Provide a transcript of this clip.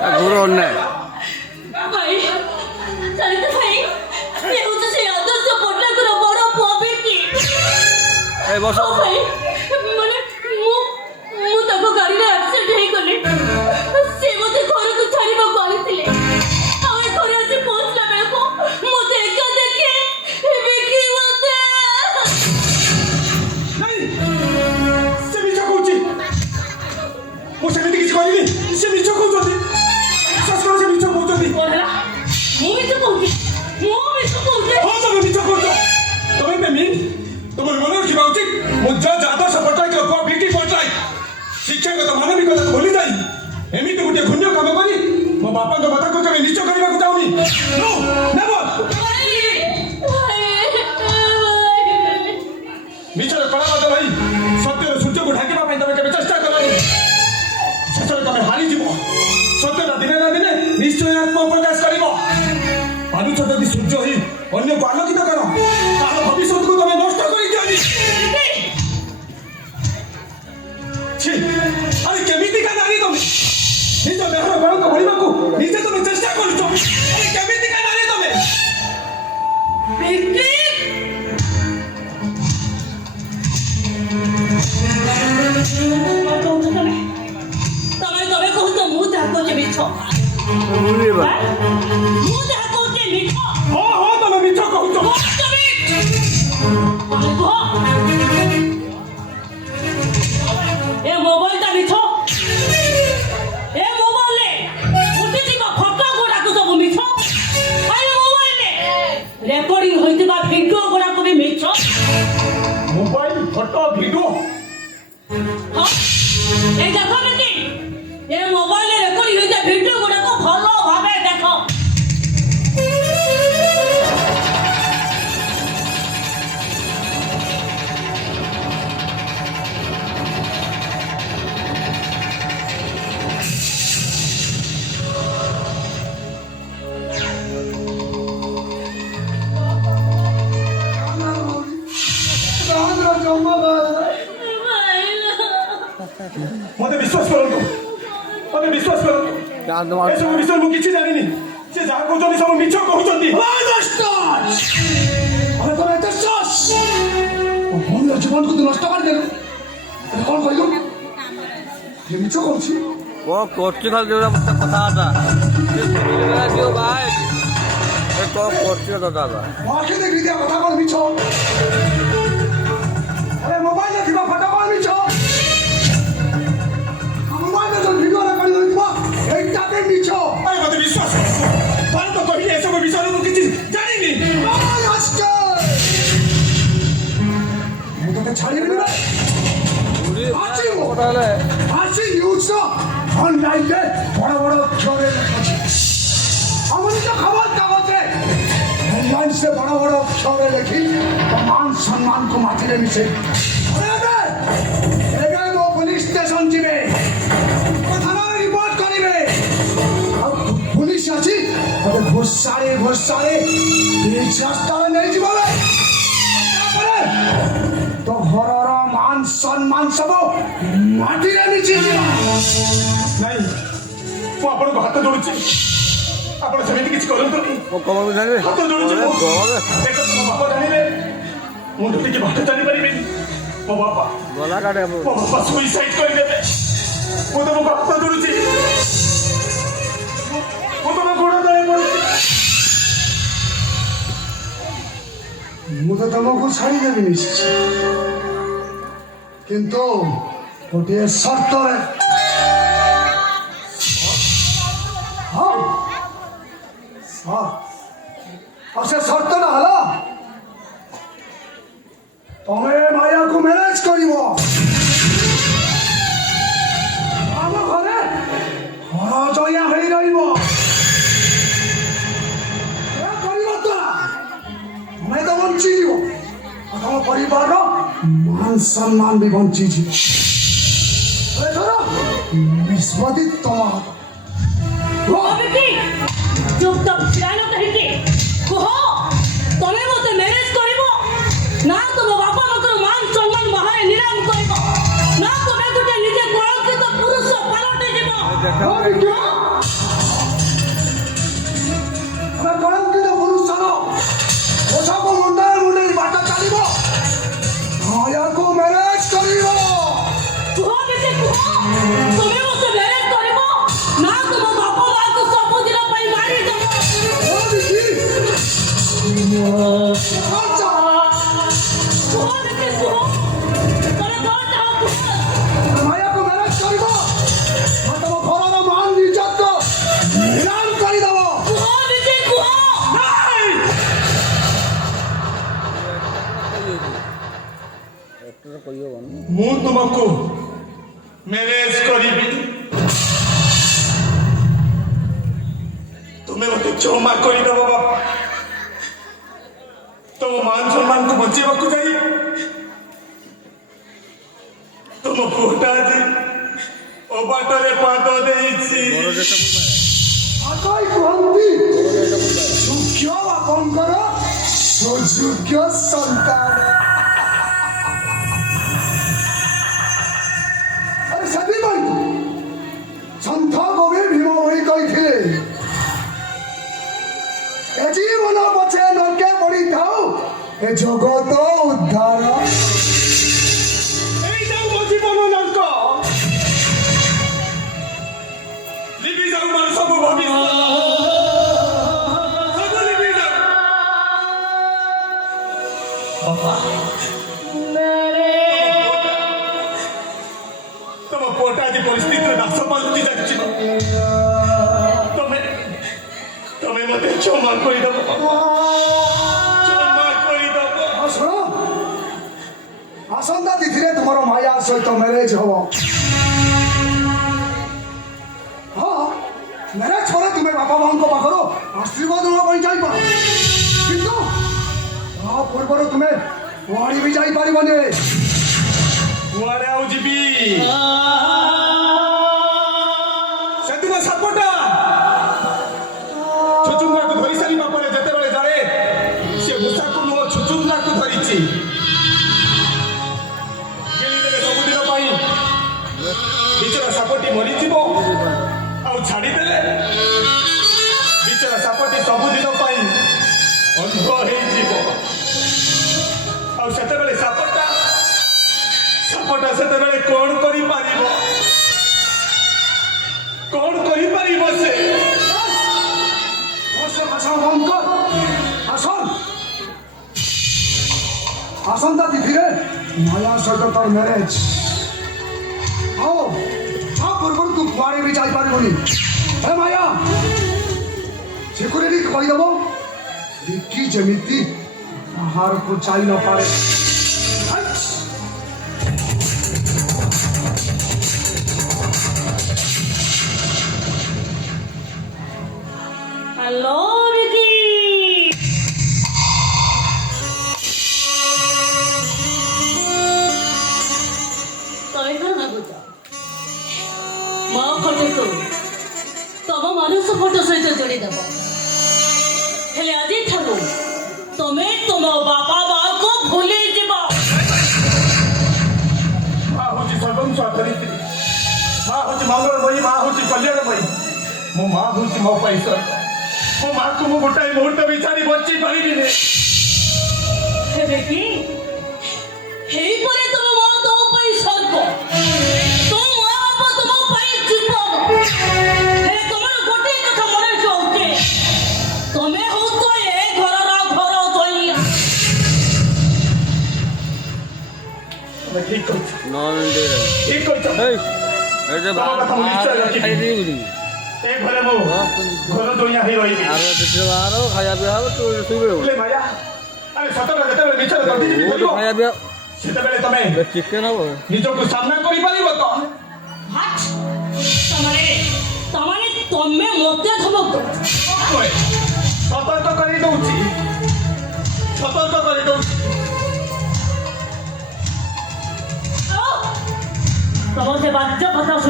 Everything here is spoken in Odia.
ଘୋର ଅନ୍ୟାୟ। ଭାଇ ଚାଲିତ ଭାଇ ଏ ହଉଛି ସେ ଆଦର୍ଶ ପଟ୍ଟନାୟକର ବଡ଼ ପୁଅ ବିକି। ଏ ବସ ଭାଇ ମାନେ ମୁଁ ତାଙ୍କ ଗାଡ଼ିରେ ଆକ୍ସିଡେଣ୍ଟ ହେଇଗଲି। ସେ ମୋତେ ଘରକୁ ଛାଡ଼ିବାକୁ ଆଣିଥିଲେ। ଆଉ ଏ ଘରେ ଆସି ପହଞ୍ଚିଲା ବେଳକୁ ମୋତେ ଏକା ଦେଖେ ବିକି ମୋତେ। ସେ ମିଛ କହୁଛି। ମୁଁ ସେମିତି କିଛି କରିନି। ସେ ମିଛ କହୁଛନ୍ତି। ବିଶ୍ୱାସ କର, ସେ ମିଛ କହୁଛନ୍ତି। କଣ ହେଲା? ମୁଁ ମିଛ କହୁଛି? ମୁଁ ମିଛ କହୁଛି? ହଁ, ତମେ ମିଛ କହୁଛ। ତମେ ବେମିନ୍। ତମର ମନେ ରଖିବା ଉଚିତ। ମୁଁ ଜଜ୍ ଆଦର୍ଶ ପଟ୍ଟନାୟକର ପୁଅ ବିକି ପଟ୍ଟନାୟକ ଶିକ୍ଷାଗତ ମାନବିକତାକୁ ଭୁଲି ଯାଇ ଏମିତି ଗୋଟିଏ ଘୃଣ୍ୟ କାମ କରି ମୋ ବାପାଙ୍କ କଥାକୁ କେବେ ନିଶ୍ଚୟ କରିବାକୁ ଚାହୁଁନି। No, never. ମିଛର କଳାବାଦ ଭାଇ ସତ୍ୟର ସୂର୍ଯ୍ୟକୁ ଢାଙ୍କିବା ପାଇଁ ତମେ କେବେ ଚେଷ୍ଟା କଲନି। ଶେଷରେ ତମେ ହାରିଯିବ। ସତ୍ୟଟା ଦିନେ ନା ଦିନେ ନିଶ୍ଚୟ ଆତ୍ମପ୍ରକାଶ କରିବ। ମାନୁଛ ଯଦି ସୂର୍ଯ୍ୟ ହିଁ ଅନ୍ୟକୁ ଆଲୋକିତ କର, ତାହାର ଭବିଷ୍ୟତକୁ ତମେ ନଷ୍ଟ କରିଦିଅନି। ଛି, ଆରେ କେମିତିକା ନାରୀ ତମେ? ନିଜ ଦେହର କଳଙ୍କ ଭରିବାକୁ ନିଜେ ତମେ ଚେଷ୍ଟା କରୁଛ। ଆରେ କେମିତିକା ନାରୀ ତମେ? ତମେ କହୁଛ ମୁଁ ଯାହା କହୁଛି ମିଛ। ମୁଁ ଯାହା କହୁଛି ମିଛ। ହଁ ହଁ, ତମେ ମିଛ କହୁଛ। ଏ ମୋବାଇଲଟା ମିଛ। ଏ ମୋବାଇଲରେ ଉଠିଥିବା ଫଟୋ ଗୁଡାକ ସବୁ ମିଛ। ଏ ମୋବାଇଲରେ ରେକର୍ଡିଂ ହୋଇଥିବା ଭିଡିଓ ଗୁଡାକ ବି ମିଛ। Mobile, photo, video. ହଁ, এই দেখো নাকি এ মোবাইলে রেকর্ডিং হইতে ভিডিও গুড়াক ভালো ভাবে দেখো। ମତେ ବିଶ୍ୱାସ କରନ୍ତୁ। ମତେ ବିଶ୍ୱାସ କରନ୍ତୁ। ଏସବୁ ବିଷୟ ମୁଁ କିଛି ଜାଣିନି। ସେ ଯାହା କହୁଛନ୍ତି ସବୁ ମିଛ କହୁଛନ୍ତି। ଜୀବନକୁ ତୁ ନଷ୍ଟ କରିଦେଲୁ। କଣ କହିଲୁ? ମିଛ କହୁଛି। କଣ କରୁଛି ଖାଲି ଯୋଉଟା କଥାବାର୍ତ୍ତା ଯୋଉ ଭାଇ କଣ କରୁଛି ଦାଦା? ଆଖି ଦେଖି ଦିଆ କଥା କଣ ମିଛ? ଆରେ ମୋବାଇଲରେ ଥିବା ଫଟୋ କଣ ମିଛ? ମୋବାଇଲରେ ଯୋଉ ଭିଡିଓ ରେକର୍ଡିଂ ହୋଇଥିବ ଏଇଟା ବି ମିଛ। ମତେ ବିଶ୍ୱାସ କର, ତ କହିଲେ ଏସବୁ ବିଷୟରେ ମୁଁ କିଛି ଜାଣିନି। ମୁଁ ତତେ ଛାଡ଼ିବିନି। ଆଜି ନ୍ୟୁଜ୍ର ଅନଲାଇନରେ ବଡ଼ ବଡ଼ ଅକ୍ଷରରେ ଲେଖୁଛି। ଆମ ନିଜ ଖବର କାଗଜରେ ହେଡଲାଇନ୍ସରେ ବଡ଼ ବଡ଼ ଅକ୍ଷରରେ ଲେଖି ମାନ ସମ୍ମାନକୁ ମାଟିରେ ମିଶେଇ ଏବେ ମୋ ପୁଲିସ ଷ୍ଟେସନ ଯିବେ, ଥାନାରେ ରିପୋର୍ଟ କରିବେ। ଆଉ ପୁଲିସ ଆସି ମୋତେ ଘୋଷାଳି ରାସ୍ତାରେ ନେଇଯିବ। ତାପରେ ତୋ ଘରର ମାନ ସମ୍ମାନ ସବୁ ମାଟିରେ ମିଶିଯିବ। ନାଇଁ, ମୁଁ ଆପଣଙ୍କୁ ହାତ ଯୋଡୁଛି। ଆପଣ ସେମିତି କିଛି କରନ୍ତୁନି। ହାତ ଯୋଡୁଛି। ମୋ ବାପା ଜାଣିଲେ ମୁଁ ଟିକେ ବାଟ ଚାଲିପାରିବିନି। ମୋ ବାପା ସୁଇସାଇଡ୍ କରିଦେବେ। ମୁଁ ତମକୁ ହାତ ଯୋଡୁଛି। ମୁଁ ତମ ଗୋଡ଼ ତଳେ ପଡୁଛି। ମୁଁ ତ ତମକୁ ଛାଡ଼ିଦେବି ନିଶ୍ଚୟ, କିନ୍ତୁ ଗୋଟିଏ ସର୍ତ୍ତରେ। ଆଉ ସେ ସର୍ତ୍ତଟା ହେଲା ତମେ ମାୟାକୁ ମ୍ୟାରେଜ କରିବ। ଆମ ଘରେ ହରଜୟା ହେଇ ରହିବ। କରିବ ତ ତମେ ତ ବଞ୍ଚିଯିବ, ଆଉ ତମ ପରିବାରର ମାନ ସମ୍ମାନ ବି ବଞ୍ଚିଯିବ। ନିଷ୍ପତ୍ତି ତମ চুপচাপ ছিড়ানো কাহিকে কুহ তবে মতে ম্যারেজ করিব না তোমার বাপা মাকে মান সম্মান বাহারে নিলাম করিব না তুমি গোটে নিজে কলঙ্কিত পুরুষ পালটে যাব। तुमको मैरेज करी तुम्हें मत क्षमा कर बाबा तुम मान सम्मान को बचेवा को जाई तुम पुटा जी ओ बाटरे पाद देइछि বড় যেটা বলবে আকাই কুহন্তি বড় যেটা বলবে সুখ্য আপনকৰ সুযোগ্য সন্তান আরে ସେଥିପାଇଁ সন্ଥ কবি ভীম ভই কইଥିଲେ এ জীবন পছে নরকে পড়ি থাও এ জগত উদ্ধার এই যাও মো জীবন নরক লিবি যাও মার সব ভবিষ্যৎ সব লিবি যাও ତମ ପୁଅଟା ଆଜି ପରିସ୍ଥିତିରେ ଦାସ ପାଲଟି ଯାଉଛି ତମେ ମତେ କ୍ଷମା କରିଦବ କ୍ଷମା କରିଦବ ଶୁଣ ଆସନ୍ତା ତିଥିରେ ତୁମର ମାୟା ସହିତ ମ୍ୟାରେଜ ହବ ହଁ ମ୍ୟାରେଜ ପରେ ତୁମେ ବାପା ମାଙ୍କ ପାଖରୁ ଆଶୀର୍ବାଦ ନେବା ପାଇଁ ଯାଇପାର କିନ୍ତୁ ତା ପୂର୍ବରୁ ତୁମେ କୁଆଡ଼େ ବି ଯାଇପାରିବନି କୁଆଡ଼େ ଆଉ ଯିବି ସେଦିନ ସାପଟା ଛୁଚୁନ୍ଦ୍ରାକୁ ଧରି ସାରିବା ପରେ ଯେତେବେଳେ ଯାଏ ସେ ମୂଷାକୁ ନୁହଁ ଛୁଚୁନ୍ଦ୍ରାକୁ ଧରିଛି ଗିଳିଦେଲେ ସବୁଦିନ ପାଇଁ ବିଚରା ସାପଟି ମରିଯିବ ଆଉ ଛାଡ଼ିଦେଲେ ବିଚରା ସାପଟି ସବୁଦିନ ପାଇଁ ଅନ୍ଧ ହେଇଯିବ ଆଉ ସେତେବେଳେ ସାପଟା ସେତେବେଳେ କଣ କରିପାରିବ ସେ ଆସନ୍ତା ତିଥିରେ ମାୟା ସହିତ ତୋର ମ୍ୟାରେଜ ହଉ ତା ପୂର୍ବରୁ ତୁ କୁଆଡ଼େ ବି ଯାଇପାରିବୁନି ହେ ମାୟା ସିକ୍ୟୁରିଟି କହିଦେବ ବିକି ଯେମିତି ବାହାରକୁ ଯାଇ ନପାରେ হ্যালো রিকি ତମେ କଣ ଭାବୁଛ ମୋ ଫଟୋକୁ ତମ ମାନସ ଫଟୋ ସହିତ ଯୋଡ଼ିଦେବ ହେଲେ ଆଜିଠାରୁ ତମେ ତମ ବାପା ମାଆକୁ ଭୁଲି ଯିବ ମା ହଉଛି ସର୍ବସ୍ୱାଧୀନ ମା ହଉଛି ମଙ୍ଗଳମୟୀ ମା ହଉଛି କଲ୍ୟାଣମୟୀ ମୋ ମା ହଉଛି ମୋ ପାଇଁ ସ୍ୱର୍ଗ ମୋ ମାକୁ ମୁଁ ଗୋଟାଏ ମୁହୂର୍ତ୍ତ ବି ଛାଡ଼ି ବଞ୍ଚି ପାରିବିନି ହେବେ କି ହେଇପରେ ତମ ମା ତମ ପାଇଁ ସ୍ୱର୍ଗ ତମ ମା ବାପା ତମ ପାଇଁ ଜୀବନ ହେଲେ ତମର ଗୋଟିଏ କଥା ମନେ ରହୁଛି ତମେ ହଉଛ ଏ ଘରର ଘର ଦଇଆ ତମେ ଠିକ କହିଛ ନନ୍ଦେ ଠିକ କହିଛ এই এই যে ତମ କଥା ମୁଁ ନିଶ୍ଚୟ ବାହାର ରଖିବି। ଖାଇ ଦେଇବୁନି ଏ ଘରେ ମୁଁ ଘର ଦୁନିଆ ହେଇ ରହିବି আর দেখতে বাহার খাইয়া পিয়া হবে তো শুইবে ହେଲେ ମାୟା ଆରେ ସତରେ ଯେତେବେଳେ ମିଛରେ ପ୍ରତିଯୋଗୀ তো କରିବ খাইয়া পিয়া ସେତେବେଳେ ତମେ চিকেন হবো ନିଜକୁ ସାମ୍ନା କରିପାରିବ ତ হাট তোমারে তোমারে তমে মতে ধমক